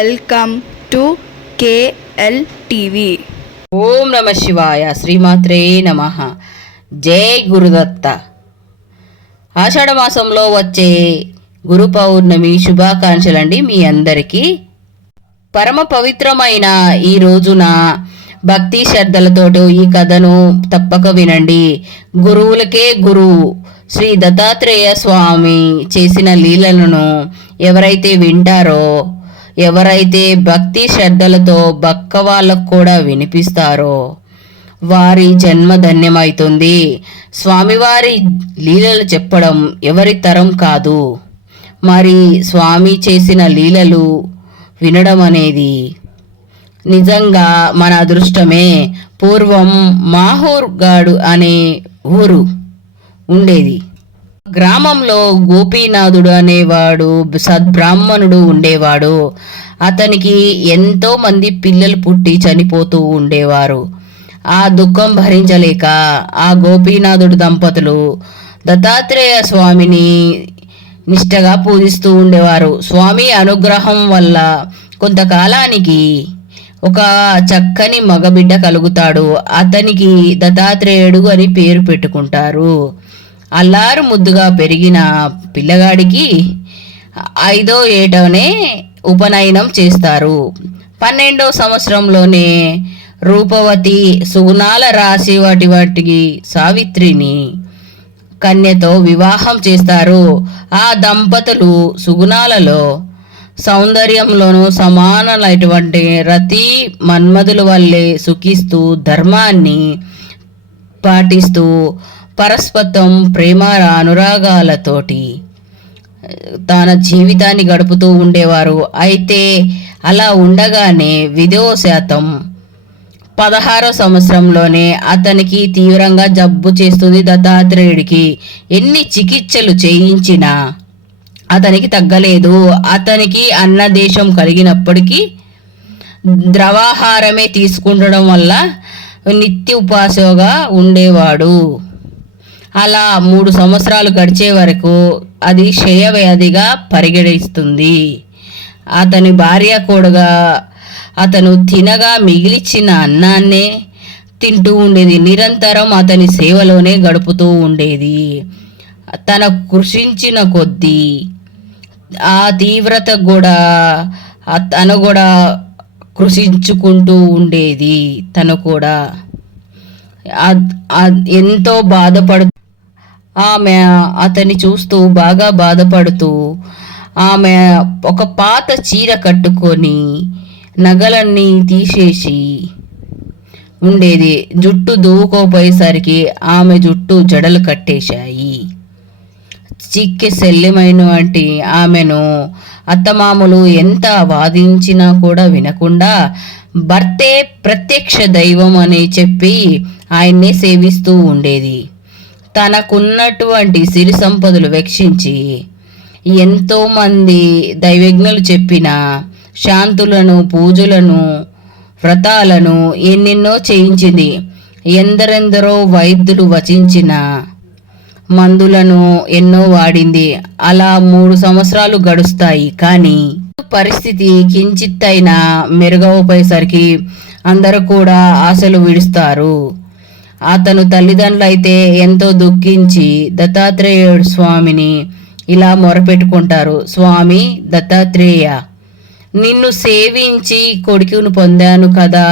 Welcome to KL TV. ఓం నమ శివాయ. శ్రీమాత్రే నమ. జై గురుదత్త. ఆషాఢ మాసంలో వచ్చే గురు పౌర్ణమి శుభాకాంక్షలండి మీ అందరికీ. పరమ పవిత్రమైన ఈ రోజున భక్తి శ్రద్ధలతో ఈ కథను తప్పక వినండి. గురువులకే గురువు శ్రీ దత్తాత్రేయ స్వామి చేసిన లీలలను ఎవరైతే వింటారో, ఎవరైతే భక్తి శ్రద్ధలతో బక్క వాళ్ళకు కూడా వినిపిస్తారో వారి జన్మ ధన్యమవుతుంది. స్వామివారి లీలలు చెప్పడం ఎవరి తరం కాదు. మరి స్వామి చేసిన లీలలు వినడం అనేది నిజంగా మన అదృష్టమే. పూర్వం మాహూర్గాడు అనే ఊరు ఉండేది. గ్రామంలో గోపీనాథుడు అనేవాడు సద్బ్రాహ్మణుడు ఉండేవాడు. అతనికి ఎంతో మంది పిల్లలు పుట్టి చనిపోతూ ఉండేవారు. ఆ దుఃఖం భరించలేక ఆ గోపీనాథుడు దంపతులు దత్తాత్రేయ స్వామిని నిష్టగా పూజిస్తూ ఉండేవారు. స్వామి అనుగ్రహం వల్ల కొంతకాలానికి ఒక చక్కని మగబిడ్డ కలుగుతాడు. అతనికి దత్తాత్రేయుడు అని పేరు పెట్టుకుంటారు. అల్లారు ముద్దుగా పెరిగిన పిల్లగాడికి 5వ ఏటనే ఉపనయనం చేస్తారు. 12వ సంవత్సరంలోనే రూపవతి సుగుణాల రాశి వాటికి సావిత్రిని కన్యతో వివాహం చేస్తారు. ఆ దంపతులు సుగుణాలలో సౌందర్యంలోనూ సమానమైనటువంటి రతి మన్మధుల వల్లే సుఖిస్తూ ధర్మాన్ని పాటిస్తూ పరస్పరం ప్రేమ అనురాగాలతోటి తన జీవితాన్ని గడుపుతూ ఉండేవారు. అయితే అలా ఉండగానే విధవశాతం 16వ సంవత్సరంలోనే అతనికి తీవ్రంగా జబ్బు చేస్తుంది. దత్తాత్రేయుడికి ఎన్ని చికిత్సలు చేయించినా అతనికి తగ్గలేదు. అతనికి అన్నదేశం కలిగినప్పటికీ ద్రవాహారమే తీసుకుంటడం వల్ల నిత్య ఉపాసగా ఉండేవాడు. అలా 3 సంవత్సరాలు గడిచే వరకు అది క్షయవ్యాధిగా పరిగణిస్తుంది. అతని భార్య కూడా అతను తినగా మిగిలిచిన అన్నాన్నే తింటూ ఉండేది. నిరంతరం అతని సేవలోనే గడుపుతూ ఉండేది. తన కృషించిన కొద్దీ ఆ తీవ్రత కూడా తను కూడా కృషించుకుంటూ ఉండేది. తను కూడా ఎంతో బాధపడు ఆమె అతన్ని చూస్తూ బాగా బాధపడుతూ ఆమె ఒక పాత చీర కట్టుకొని నగలన్నీ తీసేసి ఉండేది. జుట్టు దువ్వుకోపోయేసరికి ఆమె జుట్టు జడలు కట్టేశాయి. చిక్కి శల్యమైన వంటి ఆమెను అత్తమామలు ఎంత వాదించినా కూడా వినకుండా భర్తే ప్రత్యక్ష దైవం అని చెప్పి ఆయన్నే సేవిస్తూ ఉండేది. తనకున్నటువంటి సిరి సంపదలు వెక్షించి ఎంతోమంది దైవజ్ఞులు చెప్పిన శాంతులను, పూజలను, వ్రతాలను ఎన్నెన్నో చేయించింది. ఎందరెందరో వైద్యులు వచించిన మందులను ఎన్నో వాడింది. అలా 3 సంవత్సరాలు గడుస్తాయి. కానీ పరిస్థితి కించిత్తైనా మెరుగవపోయేసరికి అందరూ కూడా ఆశలు విడుస్తారు. అతను తల్లిదండ్రులు అయితే ఎంతో దుఃఖించి దత్తాత్రేయ స్వామిని ఇలా మొరపెట్టుకుంటారు. స్వామి దత్తాత్రేయ, నిన్ను సేవించి కొడుకును పొందాను కదా,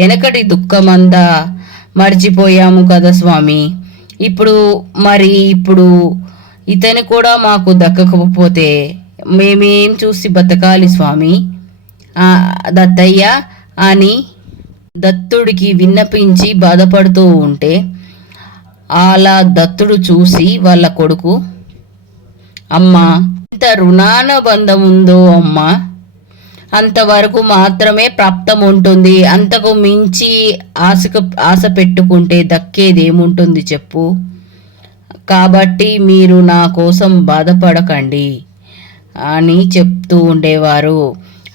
వెనకటి దుఃఖమంతా మర్చిపోయాము కదా స్వామి. ఇప్పుడు ఇతని కూడా మాకు దక్కకపోతే మేమేం చూసి బతకాలి స్వామి దత్తయ్య అని దత్తుడికి విన్నపించి బాధపడుతూ ఉంటే, అలా దత్తుడు చూసి వాళ్ళ కొడుకు, అమ్మా ఇంత రుణానుబంధం ఉందో అమ్మా, అంతవరకు మాత్రమే ప్రాప్తం ఉంటుంది. అంతకు మించి ఆశ పెట్టుకుంటే దక్కేదేముంటుంది చెప్పు. కాబట్టి మీరు నా కోసం బాధపడకండి అని చెప్తూ ఉండేవారు.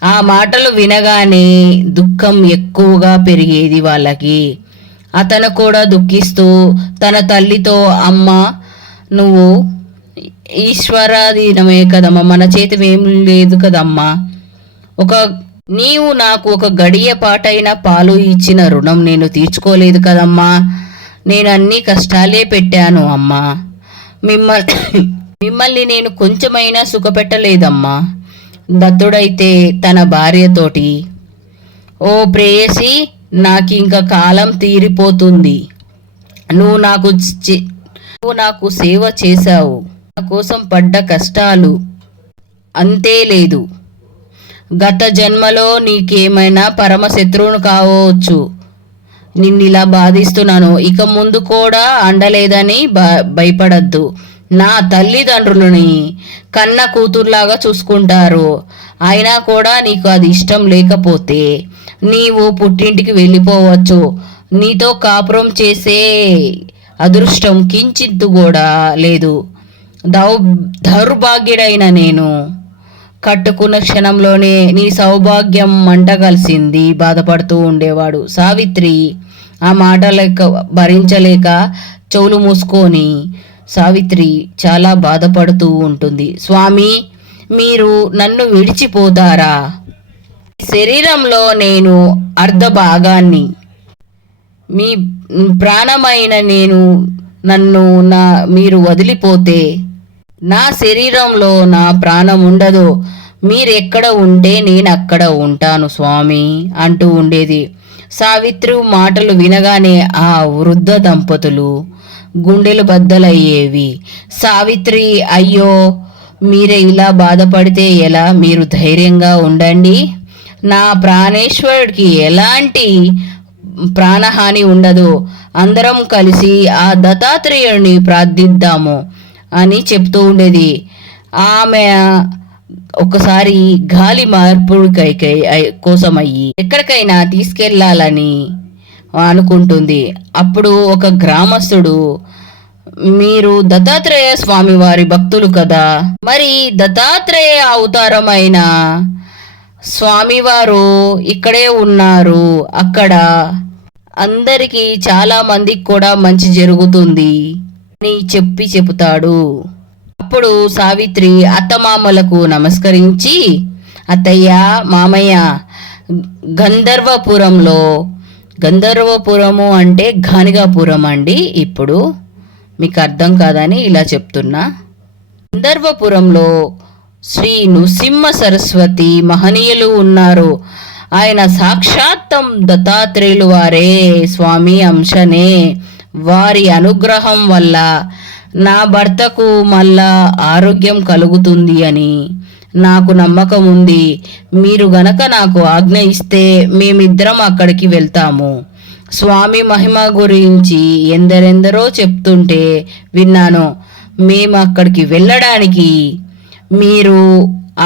ఆ మాటలు వినగానే దుఃఖం ఎక్కువగా పెరిగేది వాళ్ళకి. అతను కూడా దుఃఖిస్తూ తన తల్లితో, అమ్మ నువ్వు ఈశ్వరాధీనమే కదమ్మా, మన చేతి ఏం లేదు కదమ్మా, ఒక నీవు నాకు ఒక గడియ పాటైన పాలు ఇచ్చిన రుణం నేను తీర్చుకోలేదు కదమ్మా. నేను అన్ని కష్టాలే పెట్టాను అమ్మా. మిమ్మల్ని నేను కొంచెమైనా సుఖపెట్టలేదమ్మా. దత్తుడైతే తన భార్యతోటి, ఓ ప్రేయసి, నాకింక కాలం తీరిపోతుంది. నువ్వు నాకు సేవ చేశావు. నా కోసం పడ్డ కష్టాలు అంతే లేదు. గత జన్మలో నీకేమైనా పరమశత్రువును కావచ్చు. నిన్నిలా బాధిస్తున్నాను. ఇక ముందు కూడా అండలేదని భయపడద్దు. నా తల్లిదండ్రులని కన్న కూతుర్లాగా చూసుకుంటారు. అయినా కూడా నీకు అది ఇష్టం లేకపోతే నీవు పుట్టింటికి వెళ్ళిపోవచ్చు. నీతో కాపురం చేసే అదృష్టం కించిత్తు కూడా లేదు. దౌర్భాగ్యుడైన నేను కట్టుకున్న క్షణంలోనే నీ సౌభాగ్యం మంట కలిసింది బాధపడుతూ ఉండేవాడు. సావిత్రి ఆ మాటలేక భరించలేక చెవులు మూసుకొని సావిత్రి చాలా బాధపడుతూ ఉంటుంది. స్వామి, మీరు నన్ను విడిచిపోతారా? శరీరంలో నేను అర్ధ భాగాన్ని, మీ ప్రాణమైన నన్ను మీరు వదిలిపోతే నా శరీరంలో నా ప్రాణం ఉండదు. మీరెక్కడ ఉంటే నేను అక్కడ ఉంటాను స్వామి అంటూ ఉండేది. సావిత్రి మాటలు వినగానే ఆ వృద్ధ దంపతులు గుండెలు బద్దలయ్యేవి. సావిత్రి, అయ్యో, మీరే ఇలా బాధపడితే ఎలా? మీరు ధైర్యంగా ఉండండి. నా ప్రాణేశ్వరుడికి ఎలాంటి ప్రాణహాని ఉండదు. అందరం కలిసి ఆ దత్తాత్రేయుడిని ప్రార్థిద్దాము అని చెప్తూ ఉండేది. ఆమె ఒకసారి గాలి మార్పుడికై కోసమయ్యి ఎక్కడికైనా తీసుకెళ్లాలని అనుకుంటుంది. అప్పుడు ఒక గ్రామస్తుడు, మీరు దత్తాత్రేయ స్వామి వారి భక్తులు కదా, మరి దత్తాత్రేయ అవతారమైన స్వామివారు ఇక్కడే ఉన్నారు. అక్కడ అందరికీ చాలా మందికి కూడా మంచి జరుగుతుంది అని చెబుతాడు. అప్పుడు సావిత్రి అత్తమామలకు నమస్కరించి, అత్తయ్య, మామయ్య, గంధర్వపురము అంటే ఘానిగాపురం అండి. ఇప్పుడు మీకు అర్థం కాదని ఇలా చెప్తున్నా. గంధర్వపురంలో శ్రీ నృసింహ సరస్వతి మహనీయులు ఉన్నారు. ఆయన సాక్షాత్తం దత్తాత్రేయులు వారే స్వామి అంశనే. వారి అనుగ్రహం వల్ల నా భర్తకు మళ్ళా ఆరోగ్యం కలుగుతుంది అని నాకు నమ్మకం ఉంది. మీరు గనక నాకు ఆజ్ఞ ఇస్తే మేమిద్దరం అక్కడికి వెళ్తాము. స్వామి మహిమ గురించి ఎందరెందరో చెప్తుంటే విన్నాను. మేము అక్కడికి వెళ్ళడానికి మీరు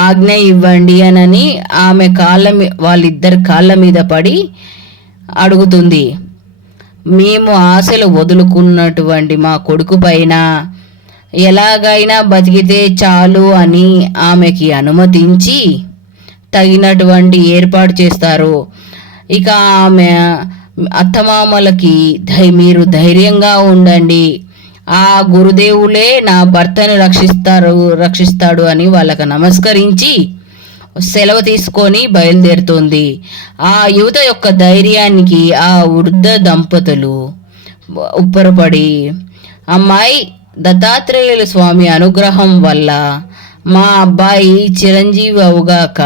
ఆజ్ఞ ఇవ్వండి అని ఆమె వాళ్ళిద్దరి కాళ్ళ మీద పడి అడుగుతుంది. మేము ఆశలు వదులుకున్నటువంటి మా కొడుకు పైన ఎలాగైనా బతికితే చాలు అని ఆమెకి అనుమతించి తగినటువంటి ఏర్పాటు చేస్తారు. ఇక ఆమె అత్తమామలకి, మీరు ధైర్యంగా ఉండండి, ఆ గురుదేవులే నా భర్తను రక్షిస్తాడు అని వాళ్ళకు నమస్కరించి సెలవు తీసుకొని బయలుదేరుతుంది. ఆ యువత యొక్క ధైర్యానికి ఆ వృద్ధ దంపతులు ఉప్పరపడి, అమ్మాయి, దత్తాత్రేయుల స్వామి అనుగ్రహం వల్ల మా అబ్బాయి చిరంజీవి అవుగాక,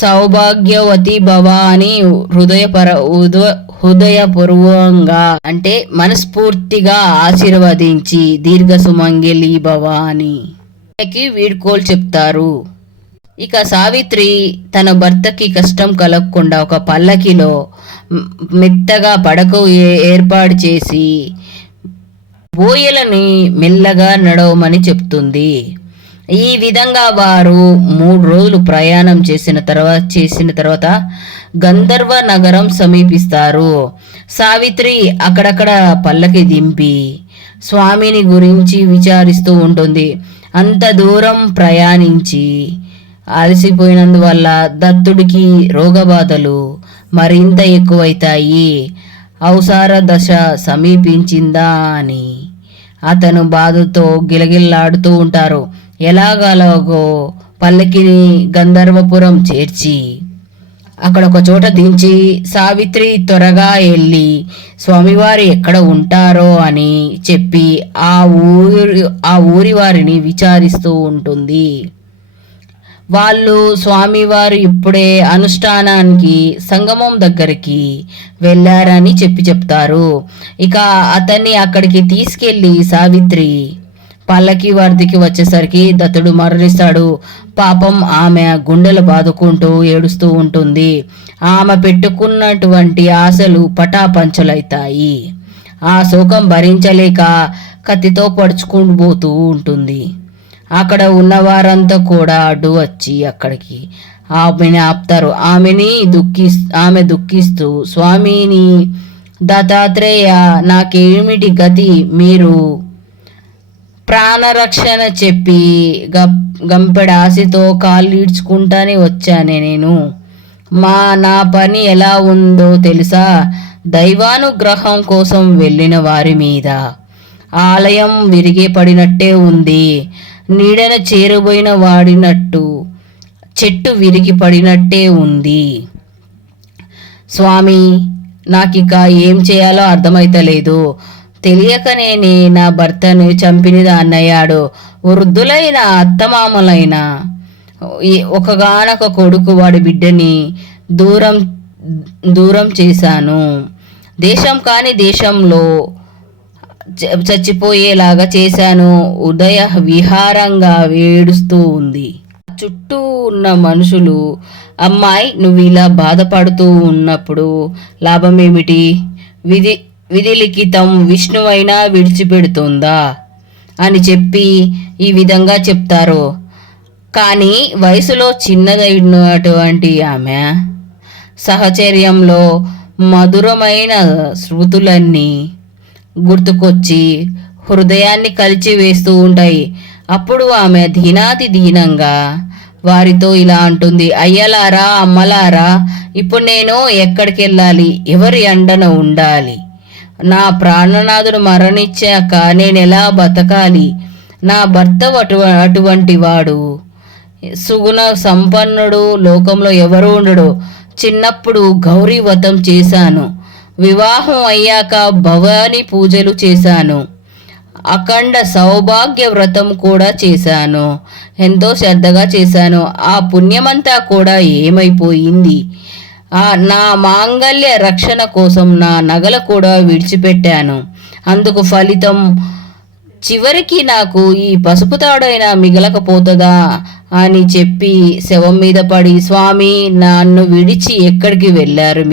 సౌభాగ్యవతి భవ అని హృదయపూర్వంగా అంటే మనస్ఫూర్తిగా ఆశీర్వదించి దీర్ఘ సుమంగళి భవ అని వీడ్కోలు చెప్తారు. ఇక సావిత్రి తన భర్తకి కష్టం కలగకుండా ఒక పల్లకిలో మెత్తగా పడక ఏర్పాటు చేసి బోయలని మెల్లగా నడవమని చెప్తుంది. ఈ విధంగా వారు 3 రోజులు ప్రయాణం చేసిన తర్వాత గంధర్వ నగరం సమీపిస్తారు. సావిత్రి అక్కడక్కడ పల్లకి దింపి స్వామిని గురించి విచారిస్తూ ఉంటుంది. అంత దూరం ప్రయాణించి అలసిపోయినందువల్ల దత్తుడికి రోగబాధలు మరింత ఎక్కువైతాయి. అవసార దశ సమీపించిందా అని అతను బాధతో గిలగిల్లాడుతూ ఉంటారు. ఎలాగలాగో పల్లకిని గంధర్వపురం చేర్చి అక్కడ ఒక చోట దించి సావిత్రి త్వరగా వెళ్ళి స్వామివారు ఎక్కడ ఉంటారో అని చెప్పి ఆ ఊరి వారిని విచారిస్తూ ఉంటుంది. వాళ్ళు స్వామివారు ఇప్పుడే అనుష్ఠానానికి సంగమం దగ్గరికి వెళ్ళారని చెప్తారు. ఇక అతన్ని అక్కడికి తీసుకెళ్ళి సావిత్రి పల్లకి వార్తికి వచ్చేసరికి దత్తుడు మరణిస్తాడు. పాపం ఆమె గుండెలు బాదుకుంటూ ఏడుస్తూ ఉంటుంది. ఆమె పెట్టుకున్నటువంటి ఆశలు పటాపంచలైతాయి. ఆ శోకం భరించలేక కత్తితో పడుచుకుని పోతూ ఉంటుంది. అక్కడ ఉన్నవారంతా కూడా అడ్డు వచ్చి అక్కడికి ఆమెని ఆపుతారు. ఆమె దుఃఖిస్తూ స్వామిని, దత్తాత్రేయ నాకేమిటి గతి, మీరు ప్రాణరక్షణ చెప్పి గంపెడ ఆశతో కాళ్ళు ఈడ్చుకుంటానే వచ్చానే నేను. నా పని ఎలా ఉందో తెలుసా? దైవానుగ్రహం కోసం వెళ్ళిన వారి మీద ఆలయం విరిగి పడినట్టే ఉంది. నీడన చేరుబోయిన వాడినట్టు చెట్టు విరిగి పడినట్టే ఉంది. స్వామి, నాకిక ఏం చేయాలో అర్థమైతలేదు. తెలియకనేనే నా భర్తను చంపినదాన్నయ్యాడు. వృద్ధులైన అత్తమామలైన ఒకగానొక కొడుకు వాడి బిడ్డని దూరం చేశాను. దేశం కాని దేశంలో చచ్చిపోయేలాగా చేశాను. ఉదయ విహారంగా ఏడుస్తూ ఉంది. చుట్టూ ఉన్న మనుషులు, అమ్మాయి నువ్వు ఇలా బాధపడుతూ ఉన్నప్పుడు లాభమేమిటి? విధిలిఖితం విష్ణువైనా విడిచిపెడుతుందా అని చెప్పి ఈ విధంగా చెప్తారు. కానీ వయసులో చిన్నదైనటువంటి ఆమె సహచర్యంలో మధురమైన శృతులన్నీ గుర్తుకొచ్చి హృదయాన్ని కలిచివేస్తూ ఉంటాయి. అప్పుడు ఆమె దీనంగా వారితో ఇలా అంటుంది. అయ్యలారా, అమ్మలారా, ఇప్పుడు నేను ఎక్కడికి వెళ్ళాలి? ఎవరి అండన ఉండాలి? నా ప్రాణనాథుడు మరణించాక నేను ఎలా బతకాలి? నా భర్త అటువంటి వాడు, సుగుణ సంపన్నుడు, లోకంలో ఎవరు ఉండడు. చిన్నప్పుడు గౌరీ వ్రతం చేశాను. వివాహం అయ్యాక భవానీ పూజలు చేశాను. అఖండ సౌభాగ్య వ్రతం కూడా చేశాను. ఎంతో శ్రద్ధగా చేశాను. ఆ పుణ్యమంతా కూడా ఏమైపోయింది? నా మాంగళ్య రక్షణ కోసం నా నగలు కూడా విడిచిపెట్టాను. అందుకు ఫలితం చివరికి నాకు ఈ పసుపు తాడైనా మిగలకపోతుందా అని చెప్పి శవం మీద పడి, స్వామి, నన్ను విడిచి ఎక్కడికి వెళ్ళారు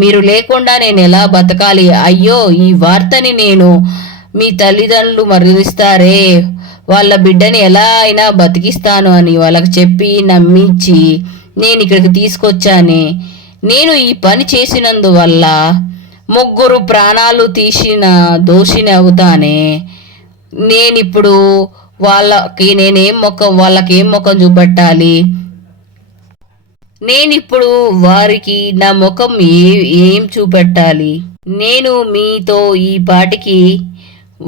మీరు లేకుండా నేను ఎలా బతకాలి? అయ్యో, ఈ వార్తని నేను మీ తల్లిదండ్రులు మరణిస్తారే, వాళ్ళ బిడ్డని ఎలా అయినా బతికిస్తాను అని వాళ్ళకి చెప్పి నమ్మించి నేను ఇక్కడికి తీసుకొచ్చానే. నేను ఈ పని చేసినందువల్ల 3 ప్రాణాలు తీసిన దోషిని అవుతానే. నేనిప్పుడు వాళ్ళకేం ముఖం చూపెట్టాలి? నేనిప్పుడు వారికి నా ముఖం ఏం చూపెట్టాలి? నేను మీతో ఈ పాటికి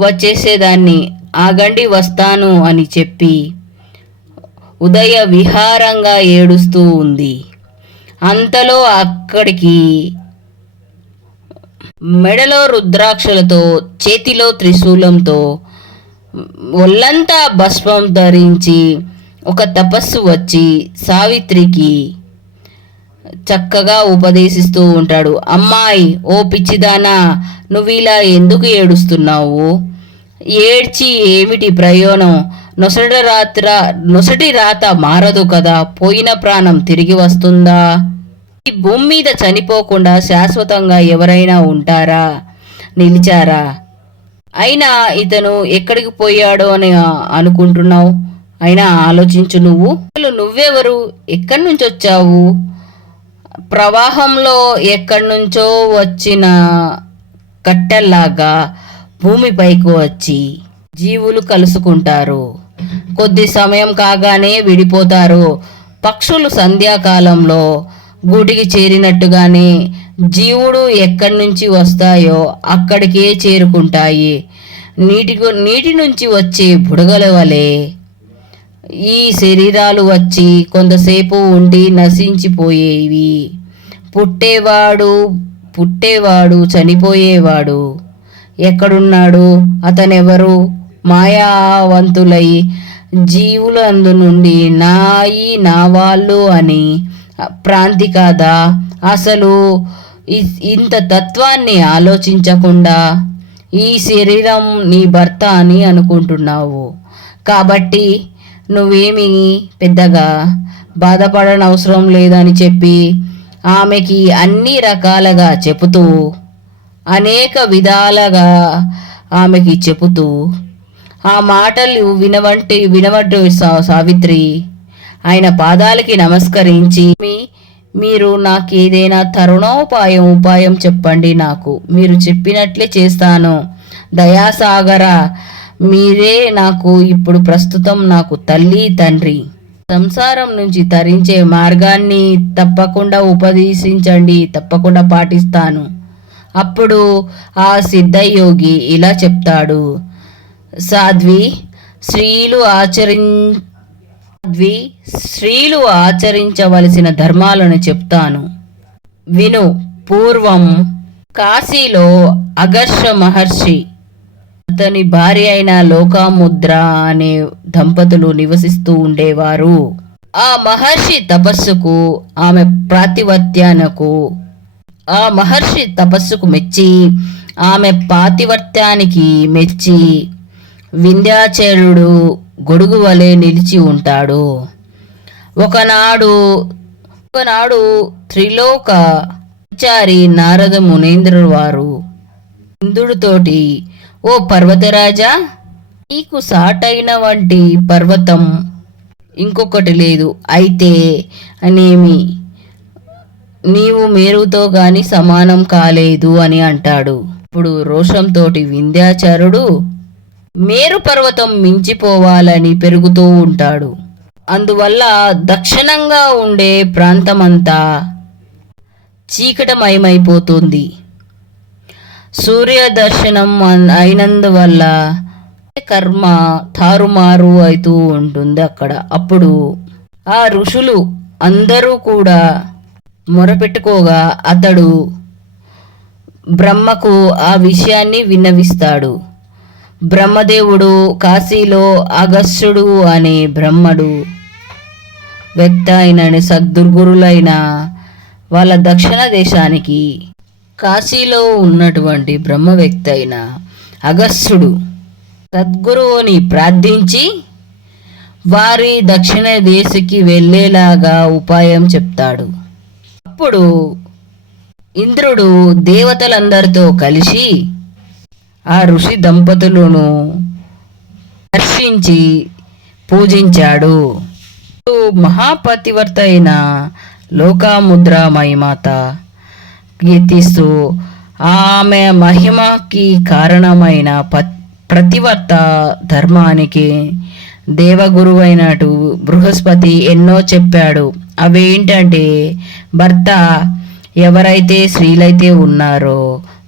వచ్చేసేదాన్ని, ఆగండి వస్తాను అని చెప్పి ఉదయ విహారంగా ఏడుస్తూ ఉంది. అంతలో అక్కడికి మెడలో రుద్రాక్షలతో, చేతిలో త్రిశూలంతో, ఒళ్ళంతా భస్మం ధరించి ఒక తపస్సు వచ్చి సావిత్రికి చక్కగా ఉపదేశిస్తూ ఉంటాడు. అమ్మాయి, ఓ పిచ్చిదానా, నువ్వు ఇలా ఎందుకు ఏడుస్తున్నావు? ఏడ్చి ఏమిటి ప్రయోజనం? నొసటి రాత మారదు కదా, పోయిన ప్రాణం తిరిగి వస్తుందా? ఈ భూమి మీద చనిపోకుండా శాశ్వతంగా ఎవరైనా ఉంటారా, నిలిచారా? అయినా ఇతను ఎక్కడికి పోయాడో అని అనుకుంటున్నావు? అయినా ఆలోచించు. నువ్వెవరు? ఎక్కడి నుంచి వచ్చావు? ప్రవాహంలో ఎక్కడి నుంచో వచ్చిన కట్టెల్లాగా భూమిపైకి వచ్చి జీవులు కలుసుకుంటారు. కొద్ది సమయం కాగానే విడిపోతారు. పక్షులు సంధ్యాకాలంలో గూటికి చేరినట్టుగానే జీవుడు ఎక్కడి నుంచి వస్తాయో అక్కడికే చేరుకుంటాయి. నీటి నుంచి వచ్చే బుడగల వలె ఈ శరీరాలు వచ్చి కొంతసేపు ఉండి నశించిపోయేవి. పుట్టేవాడు చనిపోయేవాడు ఎక్కడున్నాడు? అతనెవరు? మాయావంతులై జీవులందు నుండి నా వాళ్ళు అని ప్రాంతి కాదా? అసలు ఇంత తత్వాన్ని ఆలోచించకుండా ఈ శరీరం నీ భర్త అని అనుకుంటున్నావు. కాబట్టి నువ్వేమీ పెద్దగా బాధపడనవసరం లేదని చెప్పి ఆమెకి అన్ని రకాలుగా చెబుతూ, అనేక విధాలుగా ఆమెకి చెబుతూ, ఆ మాటలు వినవంటి సావిత్రి ఆయన పాదాలకి నమస్కరించి, మీరు నాకేదైనా ఉపాయం చెప్పండి, నాకు మీరు చెప్పినట్లే చేస్తాను. దయాసాగర, మీరే నాకు ఇప్పుడు ప్రస్తుతం నాకు తల్లి తండ్రి. సంసారం నుంచి తరించే మార్గాన్ని తప్పకుండా ఉపదేశించండి, తప్పకుండా పాటిస్తాను. అప్పుడు ఆ సిద్ధయోగి ఇలా చెప్తాడు, సాధ్వి స్త్రీలు ఆచరించవలసిన ధర్మాలను చెప్తాను విను. పూర్వం కాశీలో అగర్ష మహర్షి అతని భార్య అయిన లోకాముద్ర అనే దంపతులు నివసిస్తూ ఉండేవారు. ఆ మహర్షి తపస్సుకు మెచ్చి ఆమె పాతివర్త్యానికి మెచ్చి వింధ్యాచలుడు గొడుగు వలె నిలిచి ఉంటాడు. ఒకనాడు త్రిలోక సంచారి నారద మునీంద్రుల వారు ఇంద్రుడితోటి, ఓ పర్వతరాజా, నీకు సాటైన వంటి పర్వతం ఇంకొకటి లేదు. అయితే అనేమి, నీవు మేరుతో గాని సమానం కాలేదు అని అంటాడు. ఇప్పుడు రోషంతోటి వింధ్యాచరుడు మేరు పర్వతం మించిపోవాలని పెరుగుతూ ఉంటాడు. అందువల్ల దక్షిణంగా ఉండే ప్రాంతమంతా చీకటమయమైపోతుంది. సూర్య దర్శనం అయినందువల్ల కర్మ తారుమారు అవుతూ ఉంటుంది అక్కడ. అప్పుడు ఆ ఋషులు అందరూ కూడా మొరపెట్టుకోగా అతడు బ్రహ్మకు ఆ విషయాన్ని విన్నవిస్తాడు. బ్రహ్మదేవుడు కాశీలో అగస్త్యుడు అనే బ్రహ్మడు వ్యక్త అయిన సద్గురులైన వాళ్ళ దక్షిణ దేశానికి కాశీలో ఉన్నటువంటి బ్రహ్మ వ్యక్తి అయిన అగస్త్యుడు సద్గురువుని ప్రార్థించి వారి దక్షిణ దేశకి వెళ్ళేలాగా ఉపాయం చెప్తాడు. అప్పుడు ఇంద్రుడు దేవతలందరితో కలిసి ఆ ఋషి దంపతులను దర్శించి పూజించాడు. మహాపతివర్త అయిన లోకాముద్ర మహిమాత కీర్తిస్తూ ఆమె మహిమకి కారణమైన ప్రతివర్త ధర్మానికి దేవగురువైనటు బృహస్పతి ఎన్నో చెప్పాడు. అవేంటంటే, భర్త ఎవరైతే స్త్రీలైతే ఉన్నారో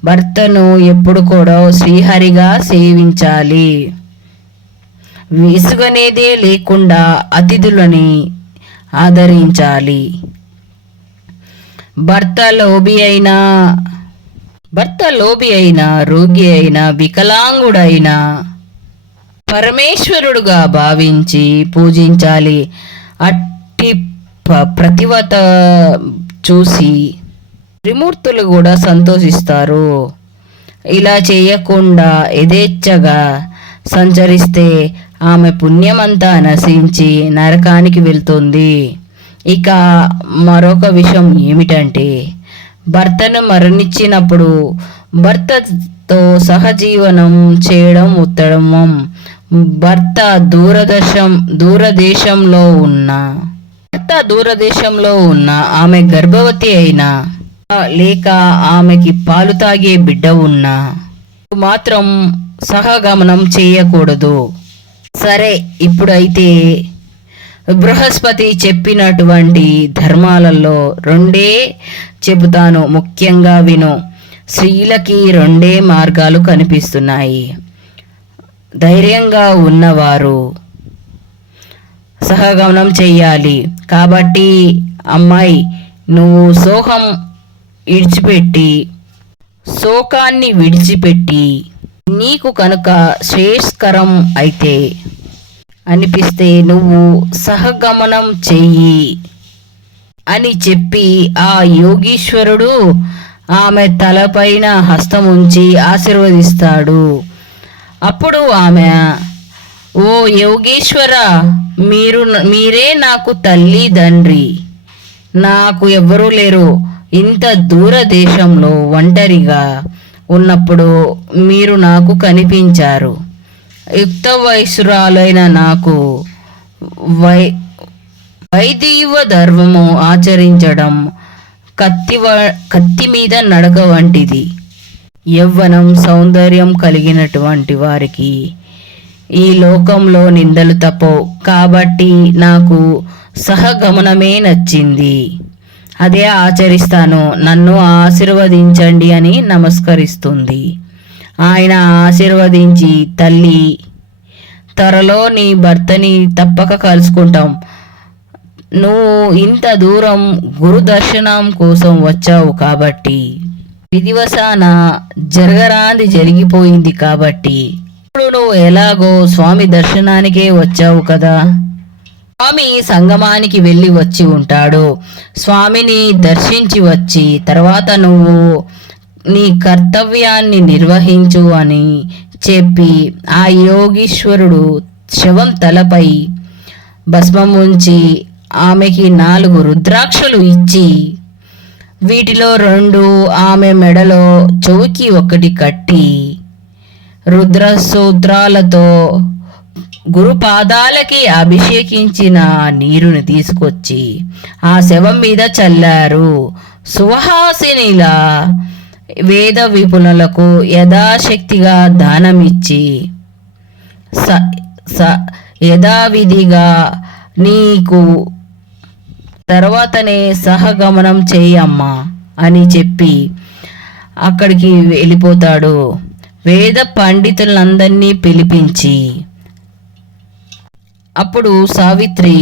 భర్తను ఎప్పుడు కూడా శ్రీహరిగా సేవించాలి, విసుగనేదే లేకుండా అతిథులని ఆదరించాలి. భర్త లోబి అయినా రోగి అయినా వికలాంగుడైనా పరమేశ్వరుడుగా భావించి పూజించాలి. అట్టి ప్రతివత చూసి త్రిమూర్తులు కూడా సంతోషిస్తారు. ఇలా చేయకుండా యథేచ్ఛగా సంచరిస్తే ఆమె పుణ్యమంతా నశించి నరకానికి వెళ్తుంది. ఇక మరొక విషయం ఏమిటంటే, భర్తను మరణించినప్పుడు భర్తతో సహజీవనం చేయడం ఉత్తమం. భర్త దూరదేశంలో ఉన్న ఆమె గర్భవతి అయినా లేక ఆమెకి పాలు తాగే బిడ్డ ఉన్నా మాత్రం సహగమనం చేయకూడదు. సరే, ఇప్పుడైతే బృహస్పతి చెప్పినటువంటి ధర్మాలలో 2 చెబుతాను, ముఖ్యంగా విను. స్త్రీలకి 2 మార్గాలు కనిపిస్తున్నాయి. ధైర్యంగా ఉన్నవారు సహగమనం చెయ్యాలి. కాబట్టి అమ్మాయి, నువ్వు శోకాన్ని విడిచిపెట్టి నీకు కనుక శ్రేయస్కరం అయితే అనిపిస్తే నువ్వు సహగమనం చెయ్యి అని చెప్పి ఆ యోగీశ్వరుడు ఆమె తలపైన హస్తం ఉంచి ఆశీర్వదిస్తాడు. అప్పుడు ఆమె, ఓ యోగేశ్వర, మీరే నాకు తల్లి తండ్రి, నాకు ఎవ్వరూ లేరు. ఇంత దూర దేశంలో ఒంటరిగా ఉన్నప్పుడు మీరు నాకు కనిపించారు. యుక్త వయసురాలైన నాకు వైదివ ధర్మము ఆచరించడం కత్తి మీద నడక వంటిది. యవ్వనం సౌందర్యం కలిగినటువంటి వారికి ఈ లోకంలో నిందలు తప్పవు. కాబట్టి నాకు సహగమనమే నచ్చింది, అదే ఆచరిస్తాను, నన్ను ఆశీర్వదించండి అని నమస్కరిస్తుంది. ఆయన ఆశీర్వదించి, తల్లి, త్వరలో నీ భర్తని తప్పక కలుసుకుంటాం. నువ్వు ఇంత దూరం గురు దర్శనం కోసం వచ్చావు కాబట్టి విధివశాన జరగరాంది జరిగిపోయింది. కాబట్టి ఇప్పుడు నువ్వు ఎలాగో స్వామి దర్శనానికే వచ్చావు కదా. స్వామి సంగమానికి వెళ్ళి వచ్చి ఉంటాడు. స్వామిని దర్శించి వచ్చి తర్వాత నువ్వు నీ కర్తవ్యాన్ని నిర్వహించు అని చెప్పి ఆ యోగీశ్వరుడు శవం తలపై భస్మం ఉంచి ఆమెకి 4 రుద్రాక్షలు ఇచ్చి వీటిలో 2 ఆమె మెడలో చెవికి 1 కట్టి రుద్ర సూత్రాలతో గురుపాదాలకి అభిషేకించిన నీరుని తీసుకొచ్చి ఆ శవం మీద చల్లారు. సుహాసినిలా వేద విపులకు యథాశక్తిగా దానమిచ్చి యథావిధిగా నీకు తర్వాతనే సహగమనం చేయమ్మా అని చెప్పి అక్కడికి వెళ్ళిపోతాడు. వేద పండితులందరినీ పిలిపించి అప్పుడు సావిత్రి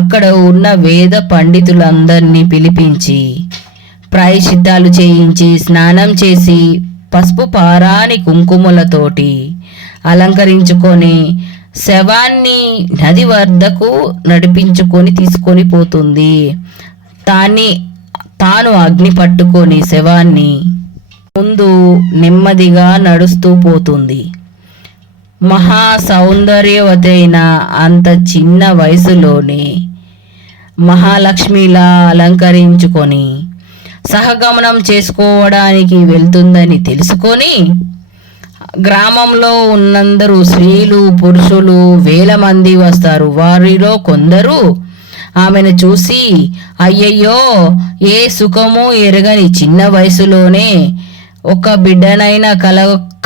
అక్కడ ఉన్న వేద పండితులందరినీ పిలిపించి ప్రాయశ్చిత్తాలు చేయించి స్నానం చేసి పసుపు పారాని కుంకుమలతోటి అలంకరించుకొని శవాన్ని నది వద్దకు నడిపించుకొని తీసుకొని పోతుంది. తాను అగ్ని పట్టుకొని శవాన్ని ముందు నెమ్మదిగా నడుస్తూ పోతుంది. మహా సౌందర్యవతైన అంత చిన్న వయసులోనే మహాలక్ష్మిలా అలంకరించుకొని సహగమనం చేసుకోవడానికి వెళ్తుందని తెలుసుకొని గ్రామంలో ఉన్నందరూ స్త్రీలు పురుషులు వేల మంది వస్తారు. వారిలో కొందరు ఆమెను చూసి, అయ్యయ్యో, ఏ సుఖము ఎరగని చిన్న వయసులోనే ఒక బిడ్డనైనా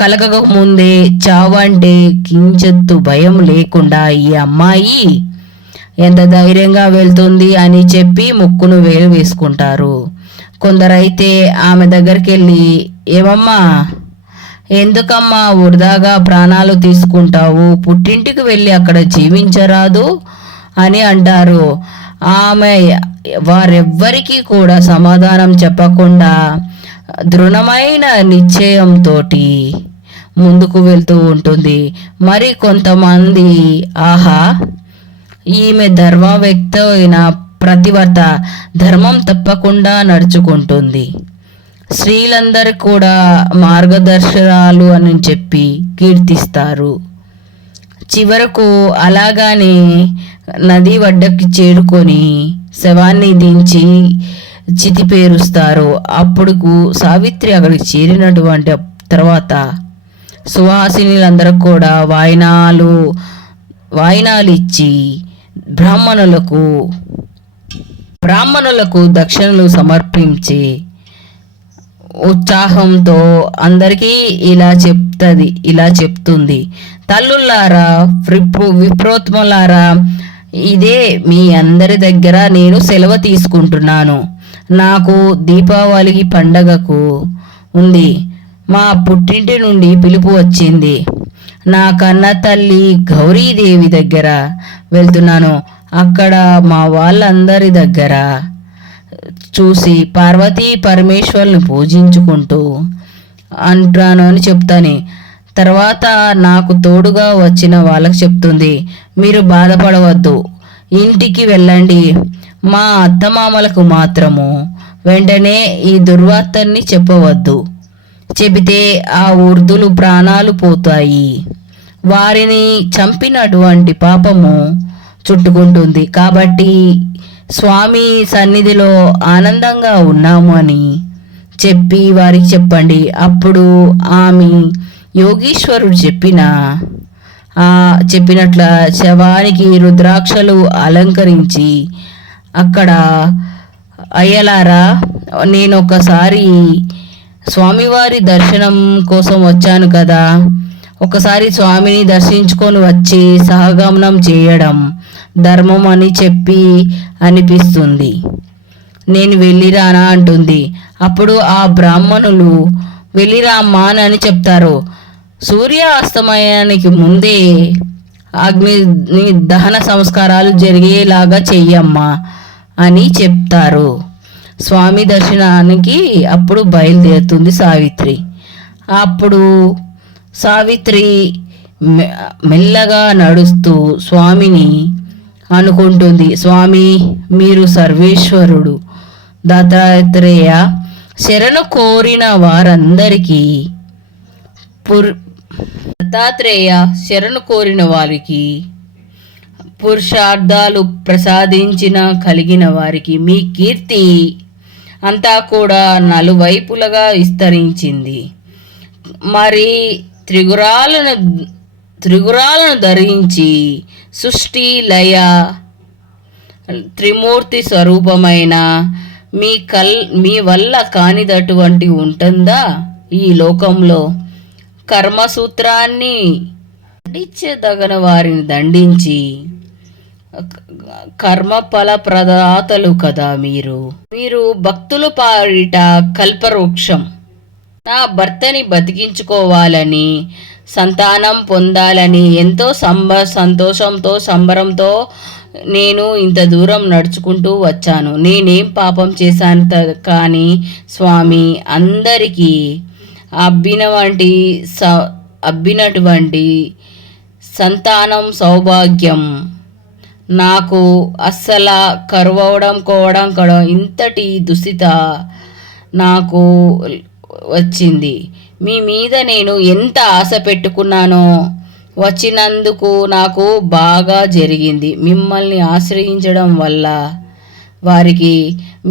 కలగక ముందే చావంటే కించెత్తు భయం లేకుండా ఈ అమ్మాయి ఎంత ధైర్యంగా వెళ్తుంది అని చెప్పి ముక్కును వేలు వేసుకుంటారు. కొందరైతే ఆమె దగ్గరికి వెళ్ళి, ఏమమ్మా, ఎందుకమ్మా వృధాగా ప్రాణాలు తీసుకుంటావు, పుట్టింటికి వెళ్ళి అక్కడ జీవించరాదు అని అంటారు. ఆమె వారెవ్వరికీ కూడా సమాధానం చెప్పకుండా దృఢమైన నిశ్చయంతో ముందుకు వెళ్తూ ఉంటుంది. మరి కొంతమంది, ఆహా, ఈమె ధర్మవ్యక్త అయిన ప్రతివర్త, ధర్మం తప్పకుండా నడుచుకుంటుంది, స్త్రీలందరూ కూడా మార్గదర్శనాలు అని చెప్పి కీర్తిస్తారు. చివరకు అలాగానే నది వడ్డకి చేరుకొని శవాన్ని దించి చితిపేరుస్తారు. అప్పుడు సావిత్రి అక్కడికి చేరినటువంటి తర్వాత సుహాసినులందరూ కూడా వాయినాలు ఇచ్చి బ్రాహ్మణులకు దక్షిణలు సమర్పించి ఉత్సాహంతో అందరికీ ఇలా చెప్తుంది. తల్లులారా, విప్రోత్మలారా, ఇదే మీ అందరి దగ్గర నేను సెలవు తీసుకుంటున్నాను. నాకు దీపావళికి పండగకు ఉంది. మా పుట్టింటి నుండి పిలుపు వచ్చింది. నా కన్న తల్లి గౌరీదేవి దగ్గర వెళ్తున్నాను. అక్కడ మా వాళ్ళందరి దగ్గర చూసి పార్వతీ పరమేశ్వరుని పూజించుకుంటూ అంటాను అని చెప్తాను. తర్వాత నాకు తోడుగా వచ్చిన వాళ్ళకి చెప్తుంది, మీరు బాధపడవద్దు, ఇంటికి వెళ్ళండి. మా అత్తమామలకు మాత్రము వెంటనే ఈ దుర్వార్తని చెప్పవద్దు. చెబితే ఆ వృద్ధులు ప్రాణాలు పోతాయి. వారిని చంపినటువంటి పాపము చుట్టుకుంటుంది. కాబట్టి స్వామి సన్నిధిలో ఆనందంగా ఉన్నాము అని చెప్పి వారికి చెప్పండి. అప్పుడు ఆమె యోగీశ్వరుడు చెప్పినట్ల శవానికి రుద్రాక్షలు అలంకరించి, అక్కడ అయ్యలారా, నేను ఒకసారి స్వామివారి దర్శనం కోసం వచ్చాను కదా, ఒకసారి స్వామిని దర్శించుకొని వచ్చి సహగమనం చేయడం ధర్మం అని చెప్పి అనిపిస్తుంది, నేను వెళ్ళిరానా అంటుంది. అప్పుడు ఆ బ్రాహ్మణులు వెళ్ళిరామ్మా అని చెప్తారు. సూర్య అస్తమయానికి ముందే అగ్ని దహన సంస్కారాలు జరిగేలాగా చెయ్యమ్మా అని చెప్తారు. స్వామి దర్శనానికి అప్పుడు బయలుదేరుతుంది సావిత్రి. అప్పుడు సావిత్రి మెల్లగా నడుస్తూ స్వామిని అనుకుంటుంది, స్వామి మీరు సర్వేశ్వరుడు, దత్తాత్రేయ శరణు కోరిన వారందరికీ దత్తాత్రేయ శరణు కోరిన వారికి పురుషార్థాలు ప్రసాదించిన కలిగిన వారికి మీ కీర్తి అంతా కూడా నలువైపులుగా విస్తరించింది. మరి త్రిగురాలను ధరించి సృష్టి లయ త్రిమూర్తి స్వరూపమైన మీ వల్ల కానిదటువంటి ఉంటుందా ఈ లోకంలో? కర్మసూత్రాన్ని దండించదగన వారిని దండించి కర్మఫల ప్రదాతలు కదా మీరు భక్తులు పాడిట కల్పవృక్షం. నా భర్తని బతికించుకోవాలని, సంతానం పొందాలని ఎంతో సంతోషంతో సంబరంతో నేను ఇంత దూరం నడుచుకుంటూ వచ్చాను. నేనేం పాపం చేశాను కానీ స్వామి అందరికీ అబ్బినటువంటి సంతానం సౌభాగ్యం నాకు అస్సలు కరువవడం ఇంతటి దుస్థిత నాకు వచ్చింది. మీ మీద నేను ఎంత ఆశ పెట్టుకున్నానో వచ్చినందుకు నాకు బాగా జరిగింది. మిమ్మల్ని ఆశ్రయించడం వల్ల వారికి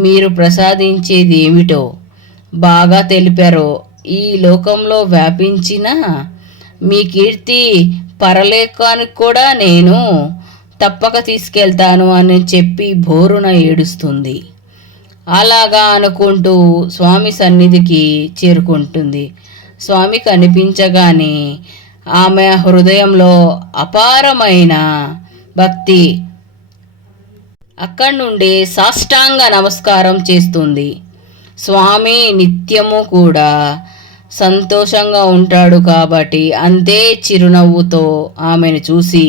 మీరు ప్రసాదించేది ఏమిటో బాగా తెలిపారు. ఈ లోకంలో వ్యాపించిన మీ కీర్తి పరలోకానికి కూడా నేను తప్పక తీసుకెళ్తాను అని చెప్పి బోరున ఏడుస్తుంది. అలాగా అనుకుంటూ స్వామి సన్నిధికి చేరుకుంటుంది. స్వామి కనిపించగానే ఆమె హృదయంలో అపారమైన భక్తి. అక్కడి నుండి సాష్టాంగ నమస్కారం చేస్తుంది. స్వామి నిత్యము కూడా సంతోషంగా ఉంటాడు కాబట్టి అంతే చిరునవ్వుతో ఆమెను చూసి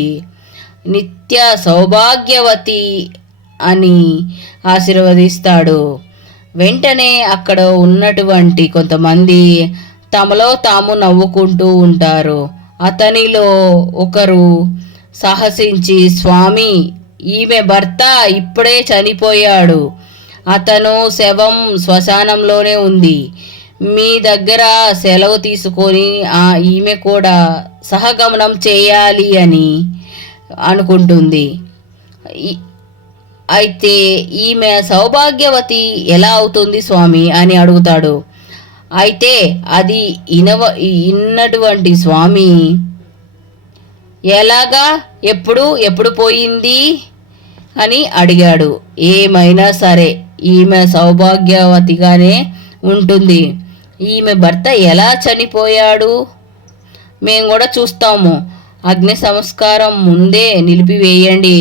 నిత్య సౌభాగ్యవతి అని ఆశీర్వదిస్తాడు. వెంటనే అక్కడ ఉన్నటువంటి కొంతమంది తమలో తాము నవ్వుకుంటూ ఉంటారు. అతనిలో ఒకరు సాహసించి, స్వామి ఈమె భర్త ఇప్పుడే చనిపోయాడు, అతను శవం శ్మశానంలోనే ఉంది, మీ దగ్గర సెలవు తీసుకొని ఈమె కూడా సహగమనం చేయాలి అని అనుకుంటుంది. అయితే ఈమె సౌభాగ్యవతి ఎలా అవుతుంది స్వామి అని అడుగుతాడు. అయితే అది ఇన్నటువంటి స్వామి ఎలాగా ఎప్పుడు పోయింది అని అడిగాడు. ఏమైనా సరే ఈమె సౌభాగ్యవతిగానే ఉంటుంది. ఈమె భర్త ఎలా చనిపోయాడు మేము కూడా చూస్తాము. అగ్ని సంస్కారం ముందే నిలిపివేయండి,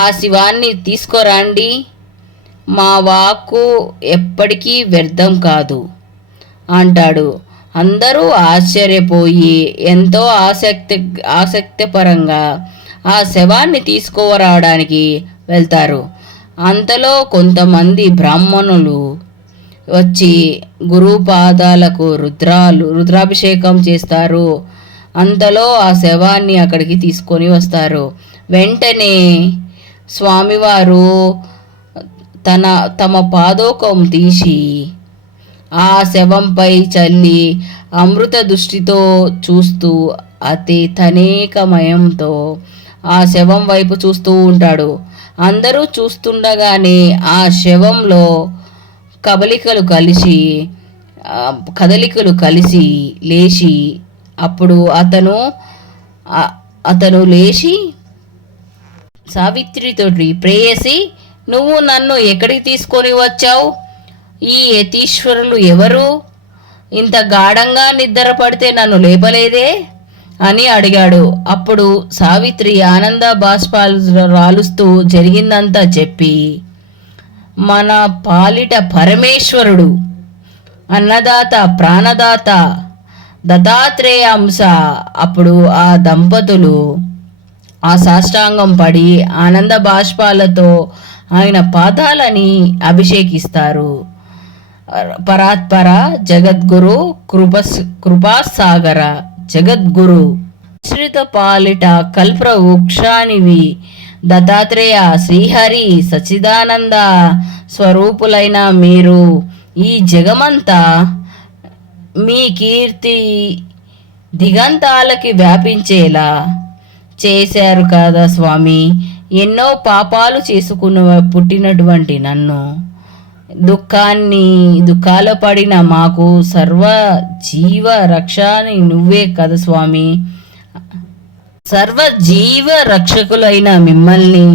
ఆ శివాన్ని తీసుకురండి, మా వాక్కు ఎప్పటికీ వ్యర్థం కాదు అంటాడు. అందరూ ఆశ్చర్యపోయి ఎంతో ఆసక్తిపరంగా ఆ శవాన్ని తీసుకురావడానికి వెళ్తారు. అంతలో కొంతమంది బ్రాహ్మణులు వచ్చి గురువు పాదాలకు రుద్రాభిషేకం చేస్తారు. అంతలో ఆ శవాన్ని అక్కడికి తీసుకొని వస్తారు. వెంటనే స్వామివారు తమ పాదోకం తీసి ఆ శవంపై చల్లి అమృత దృష్టితో చూస్తూ అతి తనేకమయంతో ఆ శవం వైపు చూస్తూ ఉంటాడు. అందరూ చూస్తుండగానే ఆ శవంలో కదలికలు కలిసి లేచి అప్పుడు అతను లేచి సావిత్రితోటి, ప్రేయసి, నువ్వు నన్ను ఎక్కడికి తీసుకొని వచ్చావు? ఈ యతీశ్వరులు ఎవరు? ఇంత గాఢంగా నిద్ర పడితే నన్ను లేపలేదే అని అడిగాడు. అప్పుడు సావిత్రి ఆనంద బాష్పాలు రాలుస్తూ జరిగిందంతా చెప్పి, మన పాలిట పరమేశ్వరుడు, అన్నదాత, ప్రాణదాత, దత్తాత్రేయ అంశ. అప్పుడు ఆ దంపతులు ఆ సాష్టాంగం పడి ఆనంద బాష్పాలతో ఆయన పాదాలని అభిషేకిస్తారు. పరాత్పర జగద్గురు కృపాసాగర జగద్గురు శ్రీత పాలిట కల్ప వృక్షానివి దత్తాత్రేయ, శ్రీహరి, సచ్చిదానంద స్వరూపులైన మీరు ఈ జగమంతా మీ కీర్తి దిగంతాలకి వ్యాపించేలా చేశారు కదా స్వామి. ఎన్నో పాపాలు పుట్టినటువంటి నన్ను దుఃఖాలు పడిన మాకు సర్వ జీవ రక్షాని నువ్వే కదా స్వామి. సర్వ జీవ రక్షకులైన మిమ్మల్ని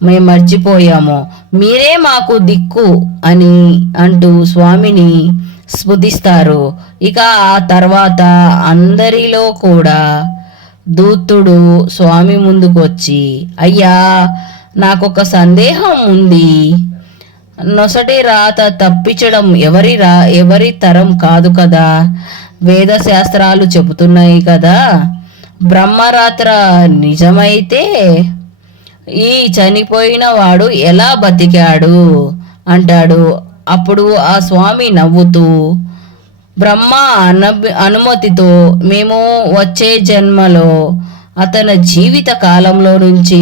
మేము మర్చిపోయాము, మీరే మాకు దిక్కు అని అంటూ స్వామిని స్మృతిస్తారు. ఇక ఆ తర్వాత అందరిలో కూడా దూతుడు స్వామి ముందుకు వచ్చి, అయ్యా, నాకొక సందేహం ఉంది. నొసటి రాత తప్పించడం ఎవరి తరం కాదు కదా. వేద శాస్త్రాలు చెబుతున్నాయి కదా, బ్రహ్మరాత్ర నిజమైతే ఈ చనిపోయిన వాడు ఎలా బతికాడు అంటాడు. అప్పుడు ఆ స్వామి నవ్వుతూ, బ్రహ్మ అనుమతితో మేము వచ్చే జన్మలో అతని జీవిత కాలంలో నుంచి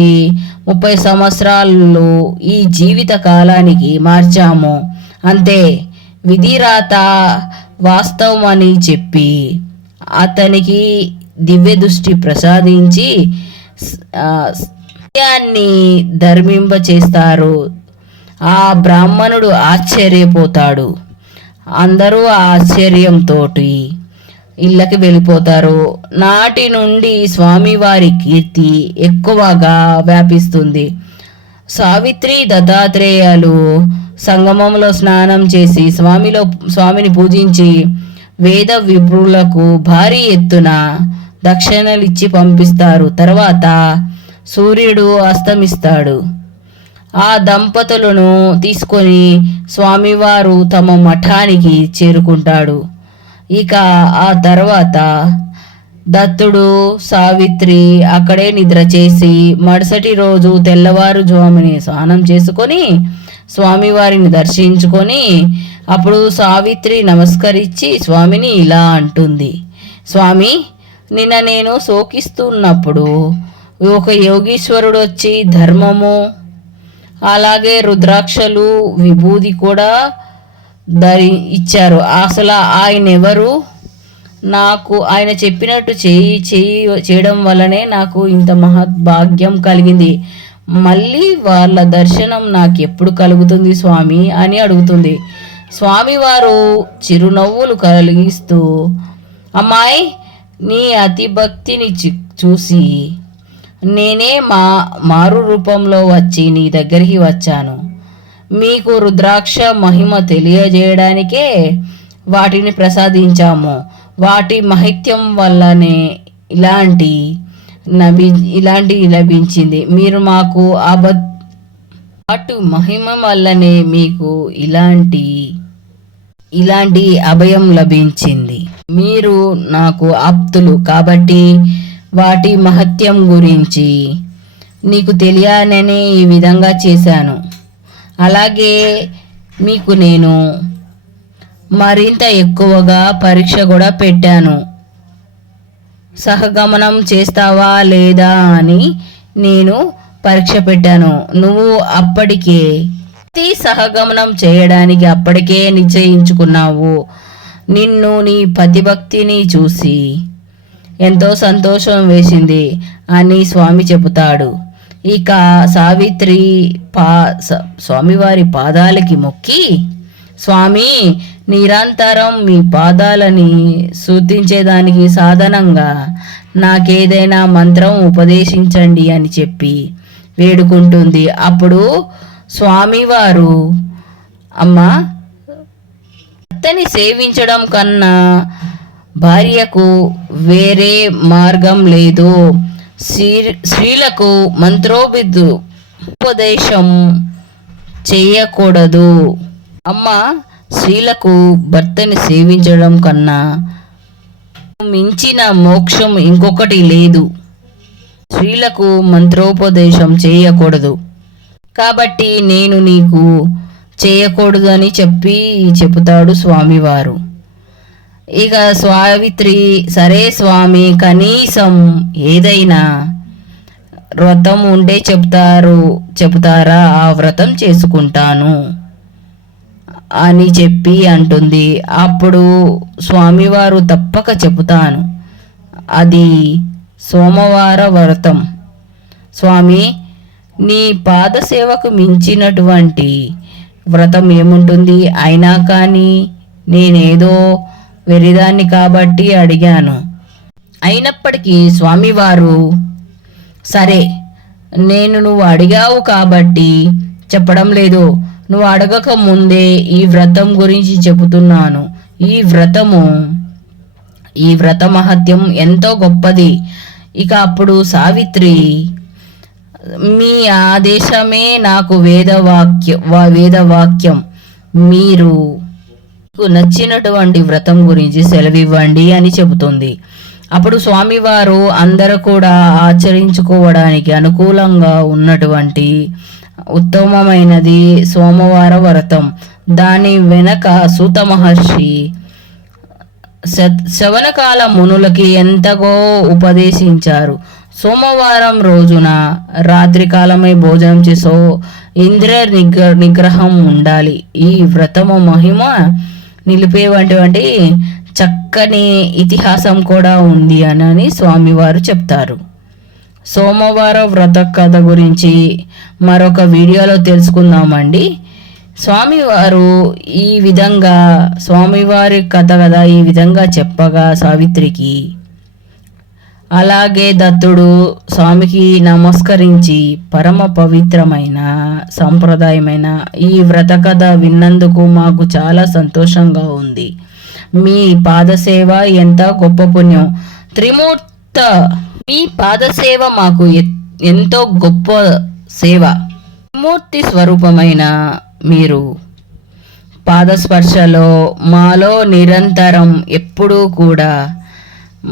30 సంవత్సరాలు ఈ జీవిత కాలానికి మార్చాము, అంతే. విధిరాత వాస్తవమని చెప్పి అతనికి దివ్య దృష్టి ప్రసాదించి సత్యాన్ని ధర్మింప చేస్తారు. ఆ బ్రాహ్మణుడు ఆశ్చర్యపోతాడు. అందరూ ఆశ్చర్యంతో ఇళ్ళకి వెళ్ళిపోతారు. నాటి నుండి స్వామివారి కీర్తి ఎక్కువగా వ్యాపిస్తుంది. సావిత్రి, దత్తాత్రేయులు సంగమంలో స్నానం చేసి స్వామిని పూజించి వేద విప్రులకు భారీ ఎత్తున దక్షిణలిచ్చి పంపిస్తారు. తర్వాత సూర్యుడు అస్తమిస్తాడు. ఆ దంపతులను తీసుకొని స్వామివారు తమ మఠానికి చేరుకుంటాడు. ఇక ఆ తర్వాత దత్తుడు, సావిత్రి అక్కడే నిద్ర చేసి మరుసటి రోజు తెల్లవారుజామునే స్నానం చేసుకొని స్వామివారిని దర్శించుకొని అప్పుడు సావిత్రి నమస్కరించి స్వామిని ఇలా అంటుంది, స్వామి, నిన్న నేను శోకిస్తున్నప్పుడు ఒక యోగీశ్వరుడు వచ్చి ధర్మము అలాగే రుద్రాక్షలు విభూది కూడా ఇచ్చారు. అసలు ఆయన ఎవరు? నాకు ఆయన చెప్పినట్టు చేయడం వల్లనే నాకు ఇంత మహద్భాగ్యం కలిగింది. మళ్ళీ వాళ్ళ దర్శనం నాకు ఎప్పుడు కలుగుతుంది స్వామి అని అడుగుతుంది. స్వామివారు చిరునవ్వులు కలిగిస్తూ, అమ్మాయి, నీ అతి భక్తిని చూసి నేనే మారు రూపంలో వచ్చి నీ దగ్గరికి వచ్చాను. మీకు రుద్రాక్ష మహిమ తెలియజేయడానికే వాటిని ప్రసాదించాము. వాటి మహిత్యం వల్లనే ఇలాంటి లభించింది. మీరు మాకు వాటి మహిమ వల్లనే మీకు ఇలాంటి అభయం లభించింది. మీరు నాకు ఆప్తులు కాబట్టి వాటి మహత్యం గురించి నీకు తెలియాలని ఈ విధంగా చేశాను. అలాగే మీకు నేను మరింత ఎక్కువగా పరీక్ష కూడా పెట్టాను. సహగమనం చేస్తావా లేదా అని నేను పరీక్ష పెట్టాను. నువ్వు అప్పటికే సహగమనం చేయడానికి అప్పటికే నిశ్చయించుకున్నావు. నిన్ను నీ పతిభక్తిని చూసి ఎంతో సంతోషం వేసింది అని స్వామి చెబుతాడు. ఇక సావిత్రి స్వామివారి పాదాలకి మొక్కి, స్వామి నిరంతరం మీ పాదాలని స్తుతించేదానికి సాధనంగా నాకేదైనా మంత్రం ఉపదేశించండి అని చెప్పి వేడుకుంటుంది. అప్పుడు స్వామివారు, అమ్మా, భర్తని సేవించడం కన్నా భార్యకు వేరే మార్గం లేదు. స్త్రీలకు మంత్రోపదేశం చేయకూడదు. అమ్మ, స్త్రీలకు భర్తని సేవించడం కన్నా మించిన మోక్షం ఇంకొకటి లేదు. స్త్రీలకు మంత్రోపదేశం చేయకూడదు కాబట్టి నేను నీకు చేయకూడదు అని చెబుతాడు స్వామివారు. ఇక సావిత్రి, సరే స్వామి, కనీసం ఏదైనా వ్రతం ఉంటే చెబుతారా, ఆ వ్రతం చేసుకుంటాను అని చెప్పి అంటుంది. అప్పుడు స్వామివారు, తప్పక చెబుతాను, అది సోమవార వ్రతం. స్వామి, నీ పాదసేవకు మించినటువంటి వ్రతం ఏముంటుంది? అయినా కానీ నేనేదో వెరిదాన్ని కాబట్టి అడిగాను. అయినప్పటికీ స్వామివారు, సరే, నువ్వు అడిగావు కాబట్టి చెప్పడం లేదు. నువ్వు అడగక ముందే ఈ వ్రతం గురించి చెబుతున్నాను. ఈ వ్రత మహత్యం ఎంతో గొప్పది. ఇక అప్పుడు సావిత్రి, మీ ఆదేశమే నాకు వేదవాక్యం. మీరు నచ్చినటువంటి వ్రతం గురించి సెలవివ్వండి అని చెబుతుంది. అప్పుడు స్వామివారు అందరూ కూడా ఆచరించుకోవడానికి అనుకూలంగా ఉన్నటువంటి ఉత్తమమైనది సోమవార వ్రతం. దాని వెనక సూత మహర్షి శవనకాల మునులకి ఎంతగో ఉపదేశించారు. సోమవారం రోజున రాత్రి కాలమే భోజనం చేసో ఇంద్రియ నిగ్రహం ఉండాలి. ఈ వ్రతము మహిమ నిలిపేటువంటి చక్కని ఇతిహాసం కూడా ఉంది అని స్వామివారు చెప్తారు. సోమవార వ్రత కథ గురించి మరొక వీడియోలో తెలుసుకుందామండి. స్వామివారు ఈ విధంగా, స్వామివారి కథ కదా ఈ విధంగా చెప్పగా సావిత్రికి, అలాగే దత్తుడు స్వామికి నమస్కరించి పరమ పవిత్రమైన సాంప్రదాయమైన ఈ వ్రత కథ విన్నందుకు మాకు చాలా సంతోషంగా ఉంది. మీ పాదసేవ ఎంత గొప్ప పుణ్యం. త్రిమూర్త, మీ పాదసేవ మాకు ఎంతో గొప్ప సేవ. త్రిమూర్తి స్వరూపమైన మీరు పాదస్పర్శలో మాలో నిరంతరం ఎప్పుడూ కూడా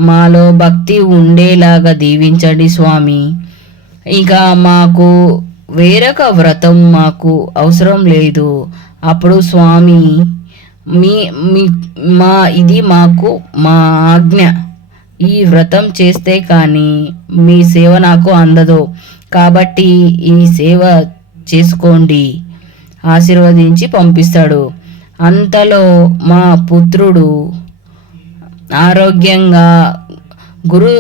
మాలో భక్తి ఉండేలాగా దీవించండి స్వామి. ఇక మాకు వేరొక వ్రతం మాకు అవసరం లేదు. అప్పుడు స్వామి, ఇది మాకు మా ఆజ్ఞ. ఈ వ్రతం చేస్తే కానీ మీ సేవ నాకు అందదు. కాబట్టి ఈ సేవ చేసుకోండి, ఆశీర్వదించి పంపిస్తాడు. అంతలో మా పుత్రుడు ఆరోగ్యంగా గురు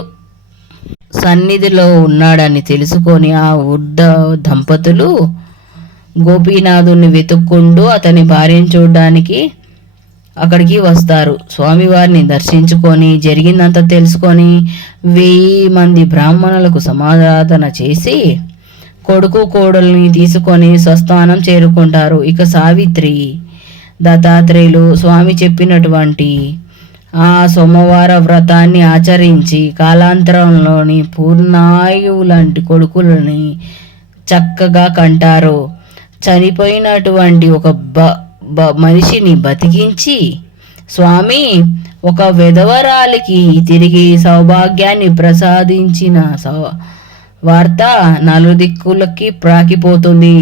సన్నిధిలో ఉన్నాడని తెలుసుకొని ఆ వృద్ధ దంపతులు గోపీనాథుని వెతుక్కుంటూ అతని భార్యను చూడడానికి అక్కడికి వస్తారు. స్వామివారిని దర్శించుకొని జరిగిందంతా తెలుసుకొని 1000 మంది బ్రాహ్మణులకు సమారాధన చేసి కొడుకు కోడల్ని తీసుకొని స్వస్థానం చేరుకుంటారు. ఇక సావిత్రి, దత్తాత్రేయులు స్వామి చెప్పినటువంటి ఆ సోమవార వ్రతాన్ని ఆచరించి కాలాంతరంలోని పూర్ణాయువు లాంటి కొడుకులని చక్కగా కంటారు. చనిపోయినటువంటి ఒక మనిషిని బతికించి స్వామి ఒక విధవరాలికి తిరిగి సౌభాగ్యాన్ని ప్రసాదించిన వార్త నలుదిక్కులకి ప్రాకిపోతుంది.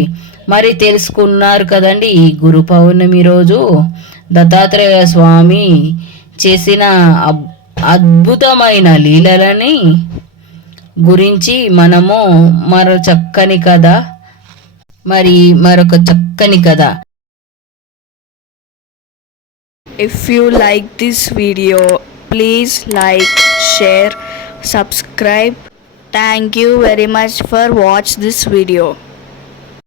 మరి తెలుసుకున్నారు కదండి, ఈ గురు పౌర్ణమి రోజు దత్తాత్రేయ స్వామి చేసిన అద్భుతమైన లీలలని గురించి మనము మరొక చక్కని కథ. If you like this video, please like, share, subscribe. Thank you very much for watch this video.